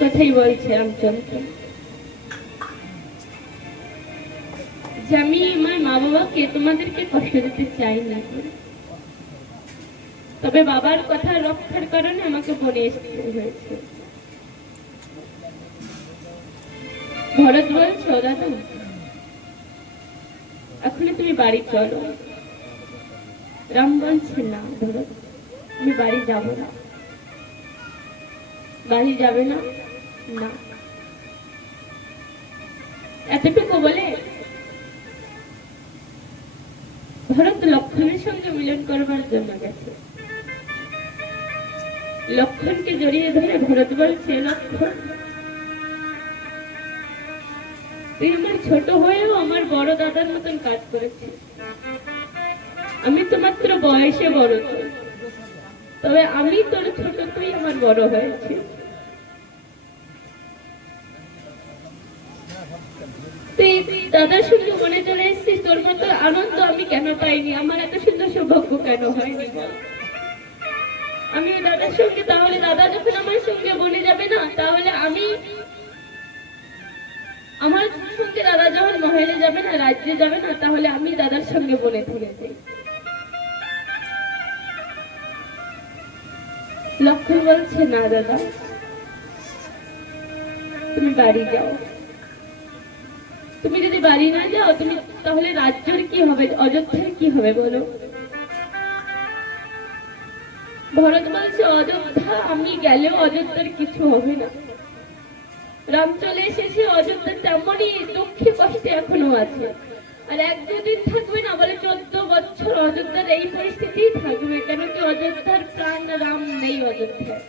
কথাই বলছে রামচন্দ্র, যে আমি আমার মা বাবাকে তোমাদেরকে কষ্ট দিতে চাই না, তবে বাবার কথা রক্ষার কারণে আমাকে বনে আসতে হয়েছে। ভরত বলছো দাদা এখনই তুমি বাড়ি চলো। রাম বলছে না ভরত, আমি বাড়ি যাব না। বাড়ি যাবে না? না। এতটুকু বলে ভরত লক্ষণের সঙ্গে মিলন করবার জন্য গেছে। লক্ষণকে জড়িয়ে ধরে ভরত বলছে, লক্ষণ তুই আমার ছোট হয়েও আমার বড় দাদার মতন কাজ করেছিস। আমি তো মাত্র বয়সে বড়, তবে আমি তোর ছোট, তুই আমার বড় হয়েছিস। তুই দাদার সঙ্গে মনে চলে এসেছিস, তোর মতো আনন্দ আমি কেন পাইনি, আমার এত সুন্দর সৌভাগ্য কেন হয়নি? আমি দাদার সঙ্গে, তাহলে দাদা যখন আমার সঙ্গে বনে যাবে না, তাহলে আমি আমার সঙ্গে দাদা যখন মহলে যাবে না, রাজ্যে যাবে না, তাহলে আমি দাদার সঙ্গে বনে থেকে যাই। লক্ষণ বলছে, না দাদা তুমি বাড়ি যাও। তুমি যদি বাড়ি না যাও, তুমি তাহলে রাজ্যের কি হবে, অযোধ্যার কি হবে বলো? ভরত বলছে, অযোধ্যা আমি গেলেও অযোধ্যার কিছু হবে না। রাম চলে এসেছে, অযোধ্যা তেমনই দুঃখে কষ্টে এখনো আছে। আর এক দুদিন থাকবে না, বলে 14 বছর অযোধ্যার এই পরিস্থিতি থাকবে। কেন কি অযোধ্যার প্রাণ রাম নেই অযোধ্যায়।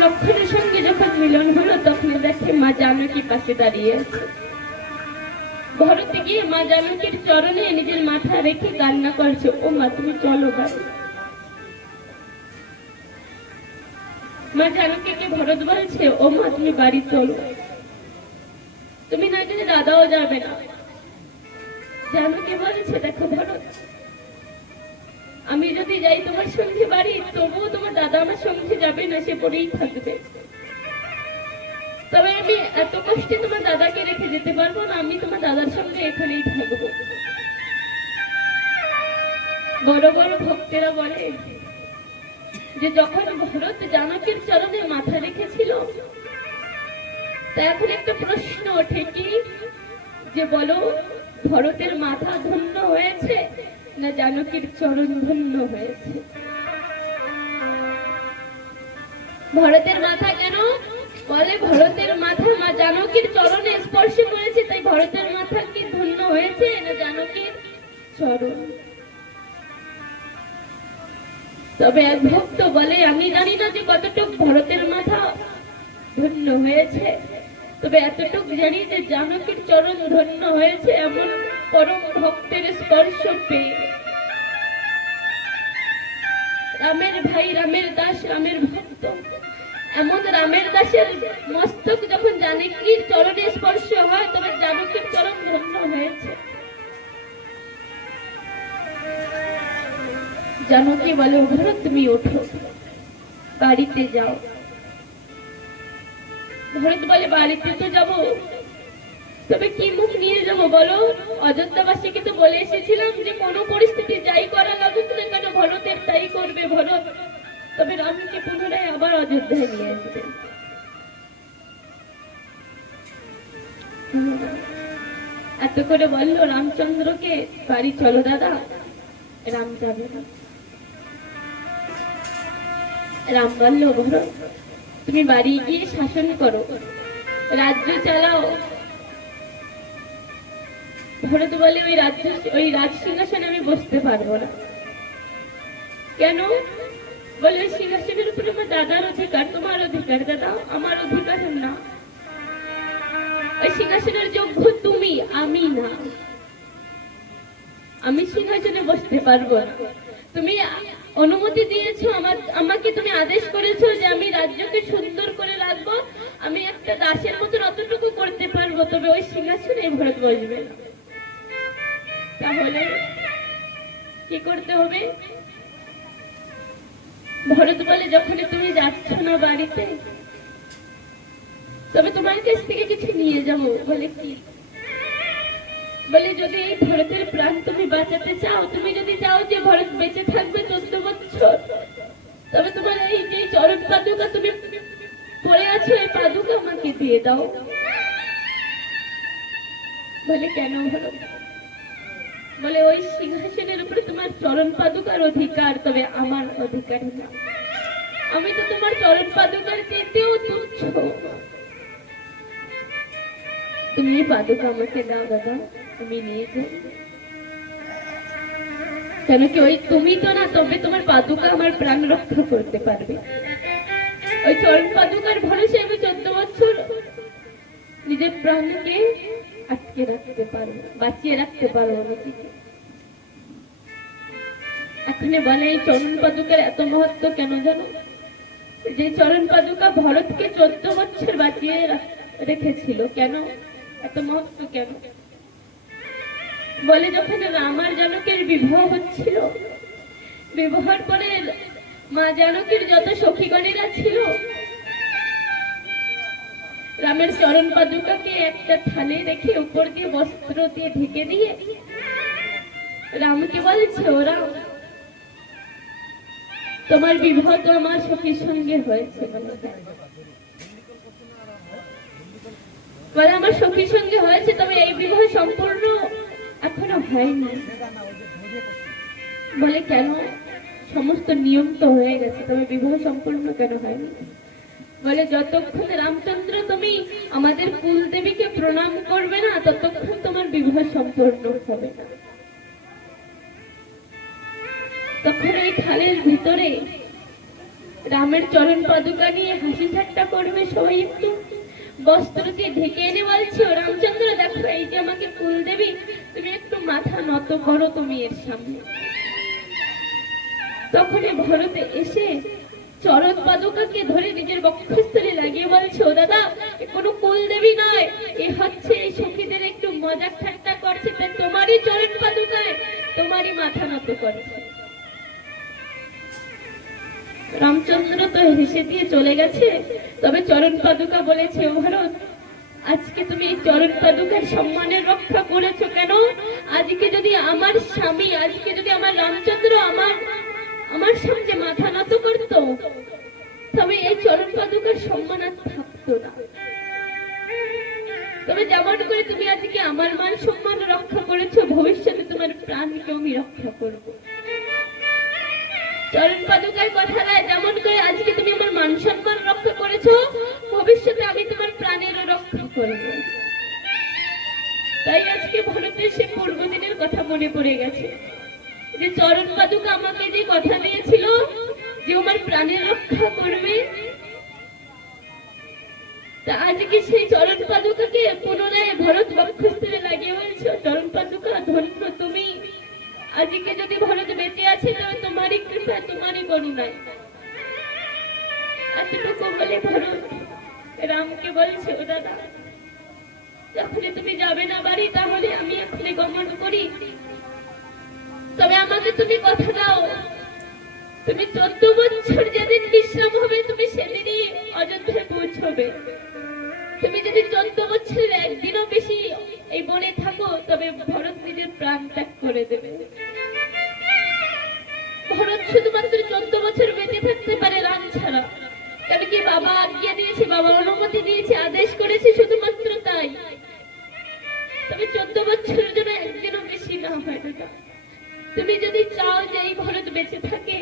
লক্ষণের সঙ্গে যখন মিলন হলো, তখন দেখে মা জানকী পাশে দাঁড়িয়ে আছে। ভরত গিয়ে মা জানকীর চরণে নিজের মাথা রেখে কান্না করছে, ও মা তুমি চলো বাড়ি। মা জানকীকে ভরত বলছে, ও মা তুমি বাড়ি চলো, তুমি না গেলে দাদাও যাবে না। জানকী বলছে, দেখো ভরত, আমি যদি যাই তোমার সঙ্গে বাড়ি, তবুও তোমার দাদা আমার সঙ্গে যাবে না, সে পড়েই থাকবে। তবে আমি এত কষ্টে তোমার দাদাকে রেখে যেতে পারবো না, আমি তোমার দাদার সঙ্গে এখানেই থাকবো। বড় বড় ভক্তেরা বলে যে যখন ভরত জানকীর চরণে মাথা রেখেছিল, তা এখন একটা প্রশ্ন ওঠে কি, যে বলো ভরতের মাথা ধন্য হয়েছে না জানকীর চরণ ধন্য হয়েছে? ভরতের মাথা কেন? বলে ভরতের মাথা মা জানকীর চরণে স্পর্শ করেছে, তাই ভরতের মাথা কি ধন্য হয়েছে না জানকীর চরণ? তবে এক ভক্ত বলে, আমি জানি না যে কতটুকু ভরতের মাথা ধন্য হয়েছে, তবে এতটুকু জানি যে জানকীর চরণ ধন্য হয়েছে এমন পরম ভক্তের স্পর্শ পেয়ে। রামের ভাই, রামের দাস, রামের ভক্ত, এমন রামের দাসের মস্তক যখন জানকীর চরণে স্পর্শ হয়, তবে জানকীর চরণ ধন্য হয়েছে। জানকী বলে, ভরত তুমি ওঠো, বাড়িতে যাও। ভরত বলে, বাড়িতে তো যাবো, তবে কি মুখ নিয়ে যাবো বলো? অযোধ্যাবাসীকে তো বলে এসেছিলাম যে কোনো পরিস্থিতি যাই করা লাগুক না কেন ভরতের তাই করবে ভরত, তবে রামকে পুনরায় আবার অযোধ্যায় নিয়ে আসবে। এত করে বললো রামচন্দ্রকে, বাড়ি চলো দাদা। রাম যাবে না। রাম বলল, ভরত তুমি বাড়ি গিয়ে শাসন করো, রাজ্য চালাও। ভরত বলে, ওই রাজ সিংহাসনে আমি বসতে পারবো না। কেন? বলে, ওই সিংহাসনের উপরে আমার দাদার অধিকার, তোমার অধিকার দাদা, আমার অধিকার না। ওই সিংহাসনের যোগ্য তুমি, আমি না। আমি সিংহাসনে বসতে পারবো না। তুমি অনুমতি দিয়েছো, আমাকে তুমি আদেশ করেছো যে আমি রাজ্যকে সুন্দর করে রাখবো, আমি একটা দাসের মতন অতটুকু করতে পারবো, তবে ওই সিংহাসনে ভরত বসবে না। তাহলে কি করতে হবে? ভরত বলে, যখন তুমি যাচ্ছ না বাড়িতে, তবে তোমার কাছ থেকে কিছু নিয়ে যাবো। বলে কি? বলে, যদি এই ভরতের প্রাণ তুমি বাঁচাতে চাও, তুমি যদি চাও যে ভরত বেঁচে থাকবে 14 বছর, তবে তোমার এই যে চরণ পাদুকা তুমি পড়ে আছো, এই পাদুকা আমাকে দিয়ে দাও। বলে, কেন ভরত? বলে, ওই সিংহাসনের উপরে তোমার চরণ পাদুকার অধিকার, তবে আমার অধিকার না। আমি তো তোমার চরণ পাদুকার চেয়েও তুচ্ছ। তুমি এই পাদুকা আমাকে দাও দাদা, তুমি নিয়ে যাও। কেন কি, ওই তুমি তো না, তবে তোমার পাদুকা আমার প্রাণ রক্ষা করতে পারবে। ওই চরণ পাদুকার ভরসে আমি 14 বছর নিজের প্রাণকে আটকে রাখতে পারবো, বাঁচিয়ে রাখতে পারবো নিজেকে। এখানে বলে, এই চরণ পাদুকার এত মহত্ব কেন জানো? যে চরণ পাদুকা ভরতকে 14 বছর বাঁচিয়ে রেখেছিল, কেন এত মহত্ব কেন? বলে, যখন রাম আর জানকীর বিবাহ হচ্ছিল, বিবাহের পরে মা জানকীর যত সখীগণেরা ছিল, রামের চরণ পাদুকাকে একটা থালে রেখে উপর দিয়ে বস্ত্র দিয়ে ঢেকে দিয়ে রামকে বলছে, ও রাম, তোমার বিবাহ তো আমার সখীর সঙ্গে হয়েছে। বলে, আমার সখীর সঙ্গে হয়েছে, তবে এই বিবাহ সম্পূর্ণ এখনো হয়নি। বলে, কেন? সমস্ত নিয়ম তো হয়ে গেছে, তবে বিবাহ সম্পূর্ণ কেন হয়নি? বলে, যতক্ষণ রামচন্দ্র তুমি আমাদের কুলদেবীকে প্রণাম করবে না, ততক্ষণ তোমার বিবাহ সম্পূর্ণ হবে না। তখন এই থালের ভিতরে রামের চরণ পাদুকা নিয়ে হাসি ঠাট্টা করবে সবাই, একটু বস্ত্র দিয়ে ঢেকে এনে বলছে, ও রামচন্দ্র দেখো, এই যে আমাকে কুলদেবী, তুমি একটু মাথা নত করো তুমি এর সামনে। তখন ভরতে এসে চরণ পাদুকাকে ধরে নিজের বক্ষস্থলে লাগিয়ে বলছে, ও দাদা, এ কোনো কুলদেবী নয়, এ হচ্ছে এই সখীদের একটু মজাক ঠাট্টা করছে, তাই তোমারই চরণ পাদুকায় তোমারই মাথা নত করেছে। রামচন্দ্র তো হেসে দিয়ে চলে গেছে, তবে চরণ পাদুকা বলেছে, ও ভরত, আজকে তুমি এই চরণ পাদুকার সম্মানের রক্ষা করেছো কেন? আজকে যদি আমার স্বামী, আজকে যদি আমার রামচন্দ্র আমার সামনে মাথা নত করতো, তবে এই চরণ পাদুকার সম্মান আর থাকতো না। তবে যেমন করে তুমি আজকে আমার মান সম্মান রক্ষা করেছো, ভবিষ্যতে তোমার প্রাণকে আমি রক্ষা করবো। চরণ পাদুকার কথা গায়, যেমন করে আজকে তুমি আমার মান সম্মান রক্ষা করেছো, ভবিষ্যতে আমি তোমার প্রাণেরও রক্ষা করব। তাই আজকে ভরতের সে পূর্বদিনের কথা মনে পড়ে গেছে, যে চরণ পাদুকা আমাকে যে কথা দিয়েছিল যে আমার প্রাণের রক্ষা করবে, তা আজকে সেই চরণ পাদুকাকে পুনরায় ভরত বক্ষস্থলে লাগিয়ে বলছে, চরণ পাদুকা ধন্য তুমি, আজকে যদি ভরত বেঁচে আছে, তবে তোমারই কৃপা, তোমারই করুণায়। এতটুকু বলে ভরত রামকে বলছে, ও দাদা, যখন তুমি যাবে না বাড়ি, তাহলে আমি এখনই গমন করি, তবে আমাকে তুমি কথা দাও, তুমি 14 বছর যেদিন বিশ্রাম হবে, তুমি সেদিনই অযোধ্যায় পৌঁছবে। তুমি যদি 14 বছরের একদিনও বেশি এই বনে থাকো, তবে ভরত নিজের প্রাণ ত্যাগ করে দেবে। ভরত শুধুমাত্র 14 বছর বেঁচে থাকতে পারে রাম ছাড়া, কেন কি বাবা আজ্ঞা দিয়েছে, বাবা অনুমতি দিয়েছে, আদেশ করেছে, শুধুমাত্র তাই। তবে 14 বছরের জন্য একদিনও বেশি না হয় না। তুমি যদি চাও যে এই ভরত বেঁচে থাকে,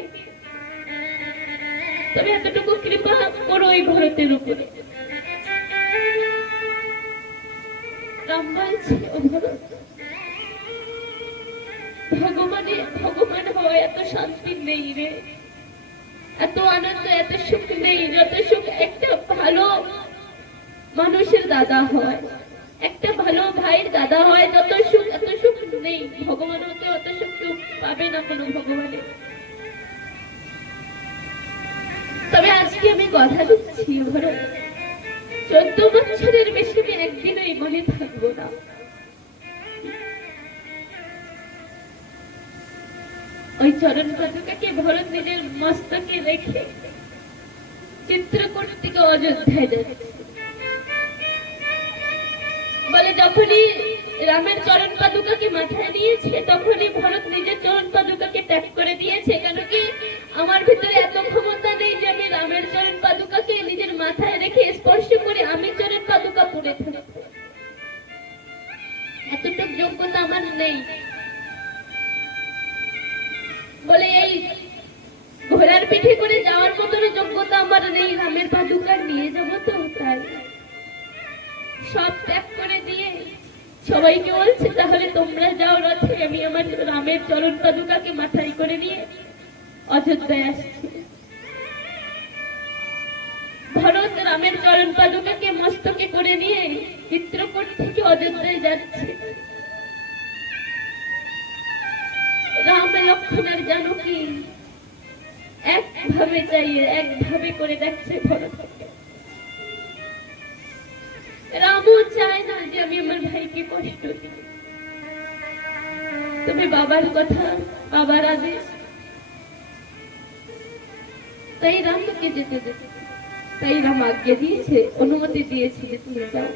তবে এতটুকু কৃপা করো এই ভরতের উপরে। রাম বলছে, ও ভরত, ভগবান হওয়া এত শান্তি নেই রে, এত আনন্দ, এত সুখ নেই, যত সুখ একটা ভালো মানুষের দাদা হয়, একটা ভালো ভাইয়ের দাদা হয়, যত সুখ, এত সুখ নেই। ভগবান হতে অত সুখ কেউ পাবে না কোনো ভগবানের। তবে আজকে আমি কথা দিচ্ছি, ভরত, 14 বছরের বেশি আমি একদিনও এই মনে থাকবো না। ওই চরণ পাদুকাকে ভরত নিজের মস্তকে রেখে চিত্রকূট থেকে অযোধ্যায় যাচ্ছে। বলে যখনই রামের চরণ পাদুকাকে মাথায় নিয়েছে তখনই ভরত নিজের চরণ পাদুকাকে ত্যাগ করে দিয়েছে। কেন কি আমার ভিতরে এত ক্ষমতা নেই যে আমি রামের চরণ পাদুকাকে নিজের মাথায় রেখে স্পর্শ করে আমি চরণ পাদুকা পড়ে থাকবো, এতটুকু যোগ্যতা আমার নেই। বলে এই ঘোড়ার পিঠে করে যাওয়ার মতন যোগ্যতা আমার নেই, রামের পাদুকা নিয়ে যাবো তো তাই সব ত্যাগ করে দিয়ে সবাইকে বলছে তাহলে তোমরা যাও রথে, আমি আমার রামের চরণ পাদুকাকে মাথায় করে নিয়ে অযোধ্যায় আসছি। ভরত রামের চরণ পাদুকাকে মস্তকে করে নিয়ে চিত্রকূট থেকে অযোধ্যায় যাচ্ছে। রাম লক্ষ্মণ আর জানকী একভাবে চাইয়ে একভাবে করে দেখছে ভরত। রামও চায় না যে আমি আমার ভাইকে কষ্ট দিই, তবে বাবার কথা, বাবার আদেশ, তাই রামকে যেতে দেবে। তাই রাম আজ্ঞা দিয়েছে, অনুমতি দিয়েছে যে তুমি যাও।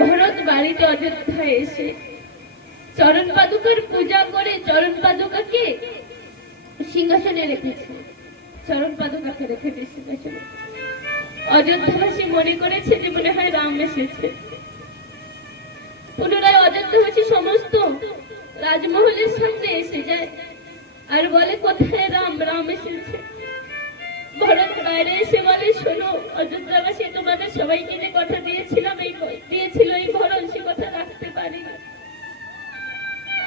ভরত বাড়িতে অযোধ্যায় এসে চরণ পাদুকার পূজা করে চরণ পাদুকাকে সিংহাসনে রেখেছে, চরণ পাদুকাকে রেখে সিংহাসনে। অযোধ্যাবাসী মনে করেছে যে মনে হয় রাম এসেছে। পুনরায় অযোধ্যাবাসী সমস্ত রাজমহলের সামনে এসে যায় আর বলে কোথায় রাম, রাম এসেছে। ভরত বাইরে এসে বলে শোনো অযোধ্যাবাসী, তোমাদের সবাইকে যে কথা দিয়েছিলাম দিয়েছিল এই ভরত, সে কথা রাখতে পারি না।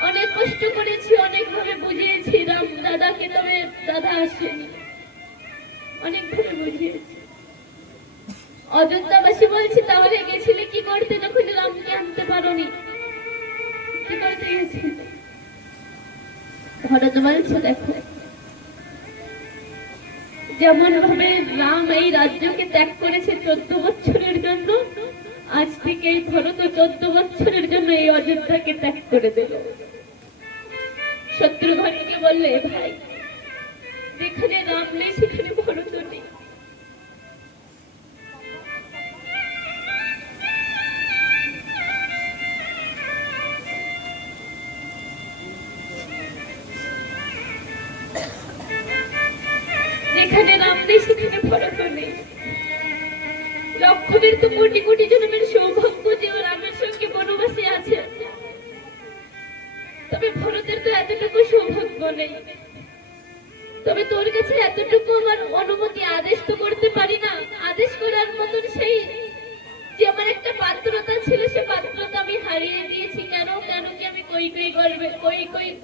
অনেক কষ্ট করেছি, অনেক ভাবে বুঝিয়েছি রাম দাদাকে, তবে দাদা আসেনি, অনেক ভাবে বুঝিয়েছি। অযোধ্যাবাসী বলছে তাহলে গেছিলে কি করতে যখন রামকে আনতে পারোনি, কি করতে গেছিলে? ভরত বলছে দেখো যেমন ভাবে রাম এই রাজ্যকে ত্যাগ করেছে 14 বছরের জন্য, আজ থেকে এই ভরত 14 বছরের জন্য এই অযোধ্যাকে ত্যাগ করে দিল। শত্রুঘ্নকে বললে ভাই যেখানে রাম নেই সেখানে ভরত নেই। যেখানে রাম নেই সেখানে ভরত নেই। লক্ষ্মণের তো কোটি কোটি জন্মের সৌভাগ্য যে রামের সঙ্গে বনবাসে আছে, তবে ভরতের তো এতটুকু সৌভাগ্য নেই। তবে তোর কাছে এতটুকু আমার অনুমতি, আদেশ তো করতে পারি না। আদেশ করার মতন সেই যে আমার একটা পাত্রতা ছিল, সে পাত্রতা আমি হারিয়ে দিয়েছি। কেন কেন কি আমি কই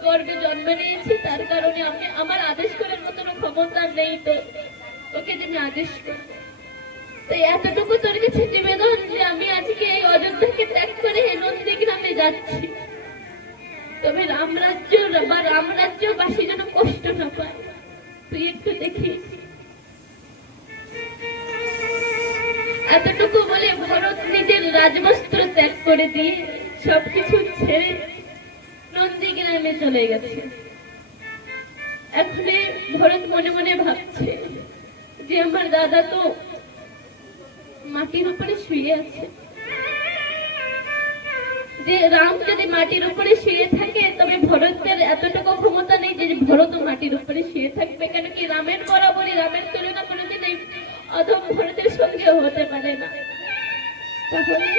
গর্বে জন্ম নিয়েছি, তার কারণে আমি আমার আদেশ করার মতন ক্ষমতা নেই। তো ওকে যে আমি আদেশ করবো, তাই এতটুকু তোর কাছে নিবেদন যে আমি আজকে এই অযোধ্যাকে ত্যাগ করে নন্দীগ্রামে যাচ্ছি। তবে রামরাজ্য বা রামরাজ্যবাসী যেন কষ্ট না পায়, তুই একটু দেখিস। এতটুকু বলে ভরত নিজের রাজবস্ত্র ত্যাগ করে দিয়ে সবকিছু ছেড়ে নন্দীগ্রামে চলে গেছে। এখন ভরত মনে মনে ভাবছে যে আমার দাদা তো মাটির উপরে শুয়ে আছে, যে রাম যদি মাটির উপরে শুয়ে থাকে তবে ভরতের এতটুকু ক্ষমতা নেই যে ভরত মাটির উপরে শুয়ে থাকবে। কেন কি রামের বরাবরই, রামের তুলনা কোনোদিন এই অধম ভরতের সঙ্গে হতে পারে না। তাহলে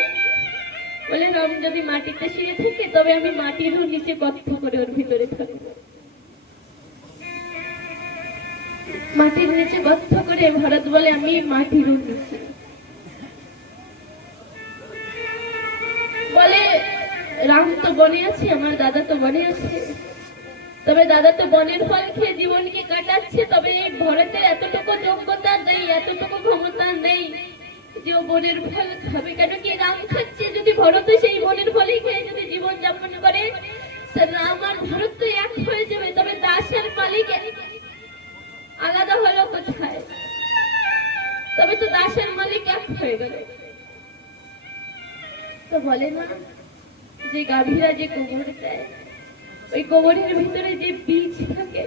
বলে রাম যদি মাটিতে শুয়ে থাকে তবে আমি মাটিরও নিচে গর্ত করে ওর ভিতরে থাকবো। মাটির নিচে গর্ত করে ভরত বলে আমি মাটিরও নিচে। বলে রাম তো বনে আছে, আমার দাদা তো বনে আছে, তবে দাদা তো বনের ফল খেয়ে জীবনকে কাটাচ্ছে। তবে এই ভরতের এতটুকু যোগ্যতা নেই, এতটুকু ক্ষমতা নেই যে ও বনের ফল খাবে। কেন কি রাম খাচ্ছে, যদি ভরত সেই বনের ফলই খেয়ে যদি জীবন যাপন করে রাম আর ভরত তো এক হয়ে যাবে। তবে দাসের মালিক আলাদা হলো কোথায়? তবে তো দাসের মালিক এক হয়ে গেল। তো বলে না যে গাভীরা যে গোবর দেয় ওই গোবরের ভিতরে যে বীজ থাকে,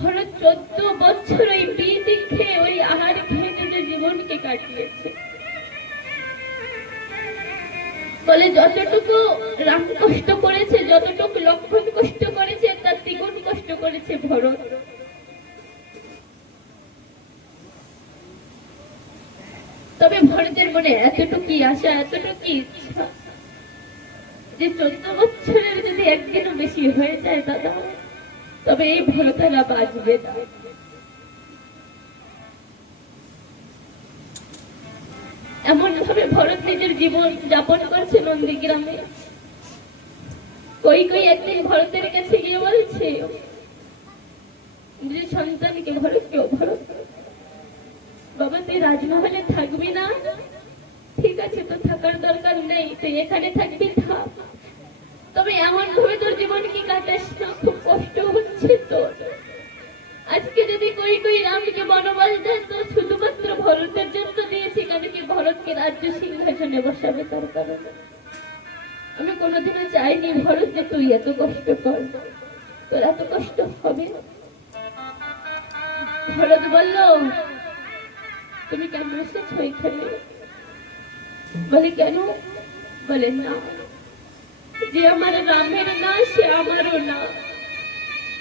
ভরত 14 বছর ওই বীজ খেয়ে ওই আহার খেয়ে নিজের জীবনকে কাটিয়েছে। বলে যতটুকু রাম কষ্ট করেছে, যতটুকু লক্ষণ কষ্ট করেছে, তার দ্বিগুণ কষ্ট করেছে ভরত। তবে ভরতের মনে এতটুকু আশা, এতটুকু ইচ্ছা যে 14 বছরের যদি একদিনও বেশি হয়ে যায় দাদা, তবে এই ভরতেরা বাঁচবে না। এমন ভাবে ভরত নিজের জীবন যাপন করছে নন্দীগ্রামে। কই একদিন ভরতের কাছে গিয়ে বলছে নিজের সন্তানকে, ভরতকে, ভরত বাবা তুই রাজমহলে থাকবি না? ঠিক আছে, তো থাকার দরকার নেই, তুই এখানে থাকবি, থাক। তবে এমন ভাবে তোর জীবন কি কাটাস না, খুব কষ্ট হচ্ছে তোর। আজকে যদি কই রামকে বনবাস দেয় তো শুধুমাত্র ভরতের জন্য দিয়েছি, কেন কি ভরতকে রাজ্য সিংহাসনে বসাবে তার কারণে। আমি কোনোদিনও চাইনি ভরত যে তুই এত কষ্ট কর, তোর এত কষ্ট হবে না। ভরত বলল তুমি কেন এসেছো এখানে? বলে কেন? বলে না, যে আমার রামের না সে আমারও না,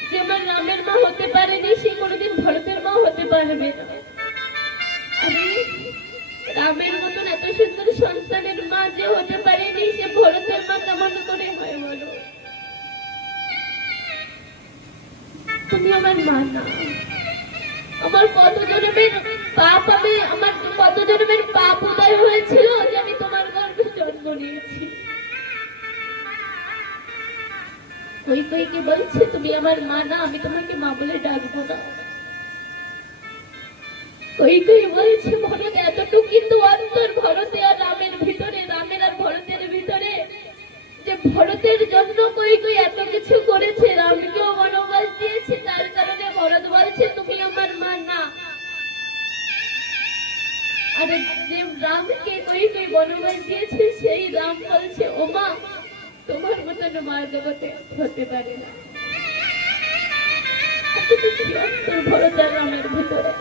যে আমার রামের মা হতে পারেনি সে কোনোদিন ভরতের মা হতে পারবে না। আমি রামের মতন এত সুন্দর সন্তানের মা যে হতে পারেনি, সে ভরতের মা কেমন করে হয় বলো? তুমি আমার মা না। আমার কত জন্মের পাপ, আমার কত জন্মের পাপ উদয় হয়েছিল যে আমি তোমার গর্ভে জন্ম নিয়েছি। কইকে বলছে তুমি আমার মা না, আমি তোমাকে মা বলে ডাকবো না। কই বলছে ভরত এতটুকু কিন্তু অন্তর ভরতে আর রামের ভিতরে, রামের আর ভরতের ভিতরে, যে ভরতের জন্য কই এত কিছু করেছে, রামকেও বনবাস দিয়েছে, তার কারণে ভরত বলছে তুমি আমার মা না। আর যে রামকে কই বনবাস দিয়েছে সেই রাম বলছে ও মা তোমার মতন মা জগতে হতে পারে না। ভরত আর রামের ভিতরে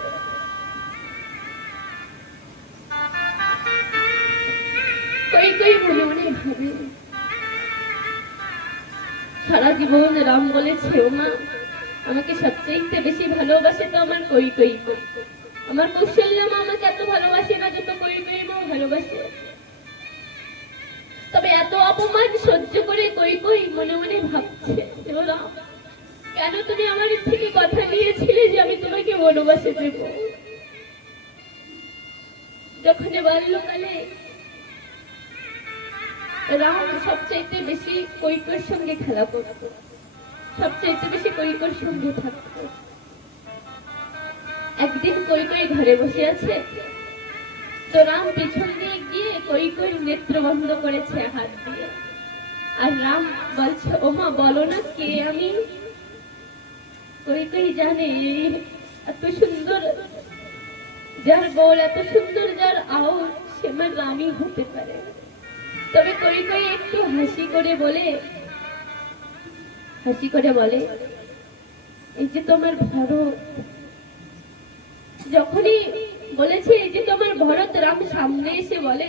কই মনে মনে ভাবে, সারা জীবন রাম বলেছে ও মা আমাকে সবচেয়ে বেশি ভালোবাসে তো আমার কই, আমার কৌশল্যা মা আমাকে এত ভালোবাসে না যত কই মা ভালোবাসে। তবে এত অপমান সহ্য করে কই মনে মনে ভাবছে রাম কেন তুমি আমার থেকে কথা নিয়েছিলে যে আমি তোমাকে বনবাসে দেব? যখন বাল্যকালে রাম সবচাইতে বেশি কৈকর সঙ্গে খেলা করত, সবচাইতে বেশি কৈকর সঙ্গে থাকত। একদিন কই ঘরে বসে আছে, তো রাম পিছন দিয়ে গিয়ে কই নেত্র বন্ধ করেছে হাত দিয়ে। আর রাম বলছে ওমা বলো না কে আমি? কই জানে এত সুন্দর যার বল, এত সুন্দর যার আওয়াজ, সে আমার রামই হতে পারে। তবে কই একটু হাসি করে বলে এই যে তোমার ভরত, যখনই বলেছে এই যে তোমার ভরত, রাম সামনে এসে বলে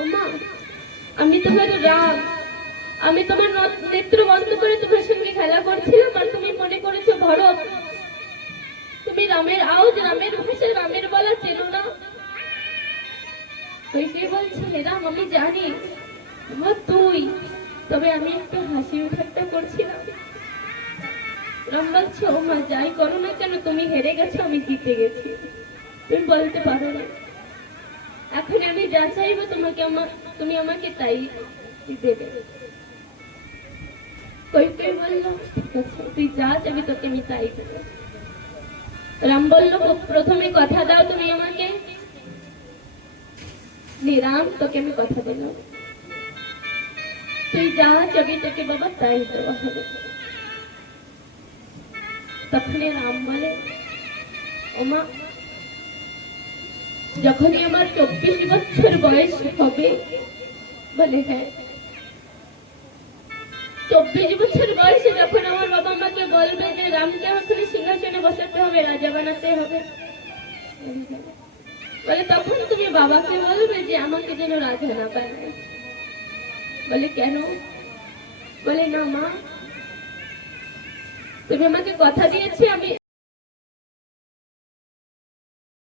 ওমা আমি তোমার রাম, আমি তোমার নেত্র বন্ধ করে তোমার সঙ্গে খেলা করছিলাম আর তুমি মনে করেছো ভরত। তুমি রামের আওয়াজ, রামের ভাষা, রামের বলা চেনো না? বলছে রাম আমি জানি তুই, তবে আমি একটু হাসি ঠাট্টা করছিলাম। রাম বলছে ও মা যাই করো না কেন, তুমি হেরে গেছো আমি জিতে গেছি, তুমি বলতে পারো না। এখন আমি যা চাইবো তোমাকে তুমি আমাকে তাই দেবে। কই বললো ঠিক আছে তুই যা চাবি তোকে আমি তাই দেবো। রাম বললো প্রথমে কথা দাও তুমি আমাকে। রাম তোকে আমি কথা দিলাম, তুই যা চাবি তোকে বাবা তাই দেওয়া হবে। তখন রাম বলে ওমা যখনই আমার 24 বছর বয়স হবে, বলে হ্যাঁ 24 বছর বয়সে যখন আমার বাবা আমাকে বলবে যে রামকে আমাকে সিংহাসনে বসাতে হবে, রাজা বানাতে হবে, বলে তখন তুমি বাবাকে বলবে যে আমাকে যেন রাজা না বানায়। বলে কেন? বলে না মা, তুমি আমাকে কথা দিয়েছি আমি